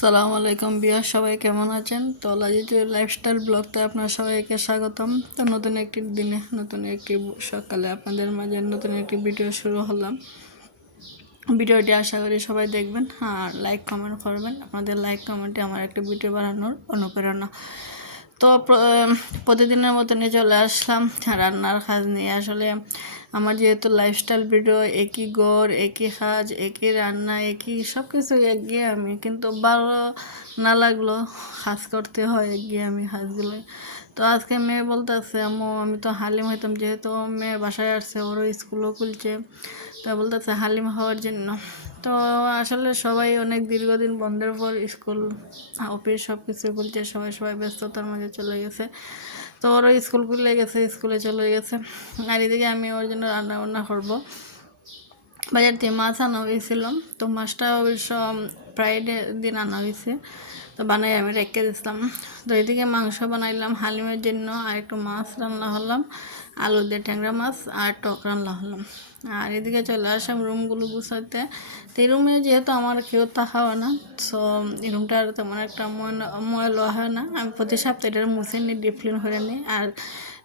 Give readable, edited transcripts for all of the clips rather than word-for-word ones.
আসসালামু আলাইকুম বিয়ার, সবাই কেমন আছেন? তো লাজিত লাইফস্টাইল ব্লগতে আপনার সবাইকে স্বাগতম। তো নতুন একটি দিনে নতুন একটি সকালে আপনাদের মাঝে নতুন একটি ভিডিও শুরু হলাম। ভিডিওটি আশা করি সবাই দেখবেন আর লাইক কমেন্ট করবেন। আপনাদের লাইক কমেন্টে আমার একটি ভিডিও বানানোর অনুপ্রেরণা। তো প্রতিদিনের মতনই চলে আসলাম রান্নার কাজ নিয়ে। আসলে আমার যেহেতু লাইফস্টাইল ভিডিও, একই গড়, একই কাজ, একই রান্না, একই সব কিছু একঘেয়েমি, কিন্তু ভালো না লাগলো কাজ করতে হয় একঘেয়েমি কাজগুলোই। তো আজকে মেয়ে বলতেছে, আম্মু আমি তো হালিম হইতাম, যেহেতু মেয়ে বাসায় আসছে, ওরও স্কুলও খুলছে, তো বলতেছে হালিম হওয়ার জন্য। তো আসলে সবাই অনেক দীর্ঘদিন বন্ধের পর স্কুল অফিস সব কিছু খুলছে, সবাই ব্যস্ততার মাঝে চলে গেছে। তো ওরও স্কুল খুলে গেছে, স্কুলে চলে গেছে। আর এদিকে আমি ওর জন্য রান্না বান্না করবো। বাজার থেকে মাছ আনা হয়েছিল, তো মাছটা অবশ্য ফ্রাইডে দিন আনা হয়েছে, তো বানাই আমি রেখে দিচ্ছিলাম। তো এদিকে মাংস বানাইলাম হালিমের জন্য, আর একটু মাছ রান্না হলাম, আলু দিয়ে ট্যাংরা মাছ আর টক রান্না হলাম। আর এদিকে চলে আসলাম রুমগুলো গুছাইতে। তো এই রুমে যেহেতু আমার কেউ থাকা হয় না, সো এই রুমটা আর তেমন একটা ময়লা হয় না। আমি প্রতি সপ্তাহে এটা মুছে নিই, ডিপ ক্লিন করে নিই, আর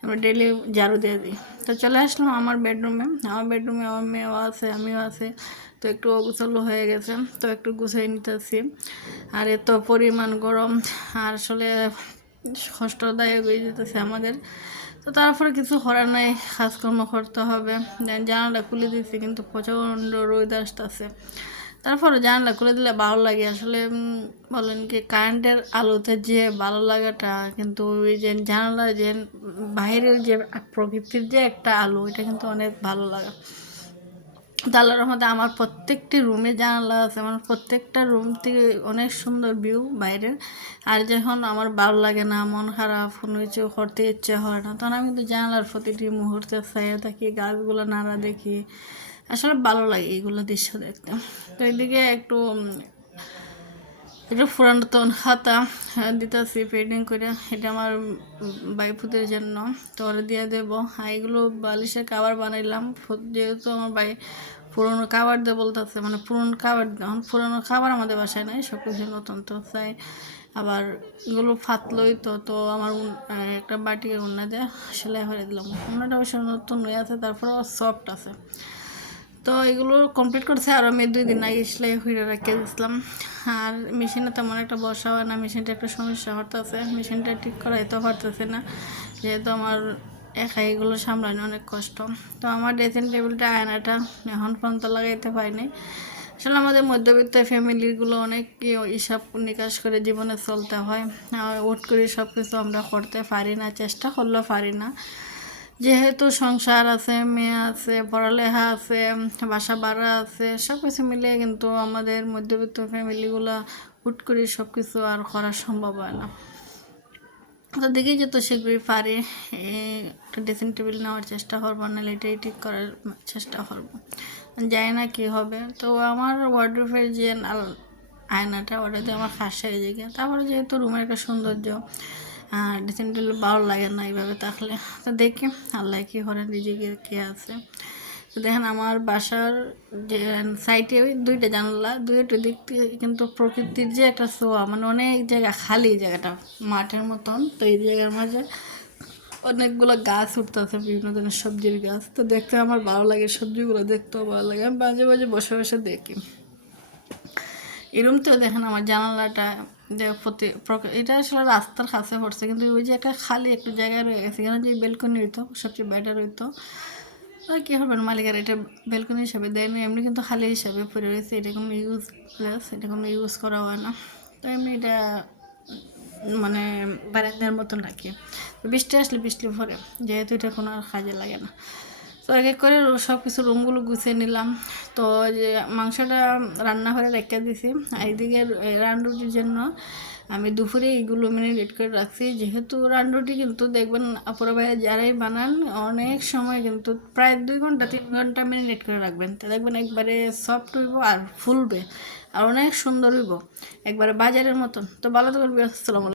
আমরা ডেলি ঝাড়ু দিয়ে দিই। তো চলে আসলাম আমার বেডরুমে। আমার মেয়েও আছে, আমিও আছে। তো একটু অগুছালো হয়ে গেছে, তো একটু গুছিয়ে নিতেছি। আর এত পরিমাণ গরম, আর আসলে কষ্টদায়ক হয়ে যেতেছে আমাদের। তো তারপরে কিছু করার নাই, কাজকর্ম করতে হবে। জানালা খুলে দিয়েছি, কিন্তু প্রচণ্ড রোদ আসতেছে। তারপরে জানালা খুলে দিলে ভালো লাগে আসলে। বলেন কি, কারেন্টের আলোতে যে ভালো লাগাটা, কিন্তু ওই যে জানালা যে বাইরের যে প্রকৃতির যে একটা আলো, এটা কিন্তু অনেক ভালো লাগে। আল্লাহর রহমতে আমার প্রত্যেকটি রুমে জানালা আছে, আমার প্রত্যেকটা রুম থেকে অনেক সুন্দর ভিউ বাইরের। আর যখন আমার ভালো লাগে না, মন খারাপ, কোনো কিছু করতে ইচ্ছে হয় না, তখন আমি কিন্তু জানালার প্রতিটি মুহূর্তে চাইয়া থাকি, গাছগুলো নাড়া দেখি। আসলে ভালো লাগে এইগুলো দৃশ্য দেখতে। তো এইদিকে একটু পুরাতন খাতা দিতেছি পেন্টিং করে, এটা আমার বাইপুতের জন্য, তো ওরা দিয়ে দেবো। আর এগুলো বালিশের কাভার বানাইলাম, যেহেতু আমার পুরোনো খাবার দিয়ে বলতেছে, মানে পুরোনো খাবার, পুরোনো খাবার আমাদের বাসায় নাই, সব কিছু নতুন। তো চাই আবার এগুলো ফাতলই, তো আমার একটা বাটির উন্না দিয়ে সেলাই করে দিলাম। উন্নাটা অবশ্য নতুন হয়ে আছে, তারপর সফট আছে। তো এগুলো কমপ্লিট করছে, আর আমি 2 দিন আগে সেলাই হয়ে রেখে দিয়েছিলাম। আর মেশিনে তেমন একটা বসা হয় না, মেশিনটা একটা সমস্যা হতেছে, মেশিনটা ঠিক করাইতেও পারতেছে না, যেহেতু আমার একা এগুলো সামলানো অনেক কষ্ট। তো আমার ড্রেসিং টেবিলটা, আয়নাটা এখন পর্যন্ত লাগাইতে পারিনি। আসলে আমাদের মধ্যবিত্ত ফ্যামিলিগুলো অনেক হিসাব নিকাশ করে জীবনে চলতে হয়, উঠ করে সব কিছু আমরা করতে পারি না, চেষ্টা করলেও পারি না। যেহেতু সংসার আছে, মেয়ে আছে, পড়ালেখা আছে, বাসা ভাড়া আছে, সব কিছু মিলিয়ে কিন্তু আমাদের মধ্যবিত্ত ফ্যামিলিগুলো হুট করে সব কিছু আর করা সম্ভব হয় না। তো দেখি যত শীঘ্রই পারি একটা ড্রেসিং টেবিল নেওয়ার চেষ্টা করবো, নাহলে এটাই ঠিক করার চেষ্টা করবো, জানি না কী হবে। তো আমার ওয়ার্ডরোবের যে আয়নাটা, ওটাতে আমার ফার্স্ট হয়ে যায়। তারপরে যেহেতু রুমের একটা সৌন্দর্য, ড্রেসিং টেবিল ভালো লাগে না এইভাবে থাকলে। তো দেখি আল্লাহ কী করেন, নিজেকে কে আছে। তো দেখেন আমার বাসার যে সাইডে ওই 2টা জানলা, 2টা দিক থেকে কিন্তু প্রকৃতির যে একটা ছোঁয়া, মানে অনেক জায়গা খালি, জায়গাটা মাঠের মতন। তো এই জায়গার মাঝে অনেকগুলো গাছ উঠতেছে, বিভিন্ন ধরনের সবজির গাছ। তো দেখতে আমার ভালো লাগে, সবজিগুলো দেখতেও ভালো লাগে, আমি মাঝে মাঝে বসে বসে দেখি। এই রুমতেও দেখেন আমার জানালাটা এটা আসলে রাস্তার কাছে পড়ছে, কিন্তু ওই যে একটা খালি একটু জায়গায় রয়ে গেছে, এখানে যে বেলকনি হইতো সবচেয়ে বেটার হইতো। আর কী হবেন, মালিকের এটা বেলকনি হিসাবে দেয়নি, এমনি কিন্তু খালি হিসাবে পড়ে রয়েছে, এটা কোনো এটা কোনো ইউজ করা হয় না। তো এমনি এটা মানে বারান্দার মতন রাখি, বৃষ্টি আসলে বৃষ্টি ভরে, যেহেতু এটা কোনো আর কাজে লাগে না। তো এক এক করে সব কিছু রুমগুলো গুছিয়ে নিলাম। তো যে মাংসটা রান্না করে রেখে দিছি, এইদিকে রান্নার জন্য আমি দুপুরে এইগুলো রেডি করে রাখছি। যেহেতু রান্নাটি কিন্তু দেখবেন অপরা ভাইয়া যারাই বানান, অনেক সময় কিন্তু প্রায় 2 ঘন্টা 3 ঘন্টা রেডি করে রাখবেন, তো দেখবেন একবারে সফট হইব আর ফুলবে, আর অনেক সুন্দর হইব, একবারে বাজারের মতন। তো ভালো থাকবেন, আসসালামু আলাইকুম।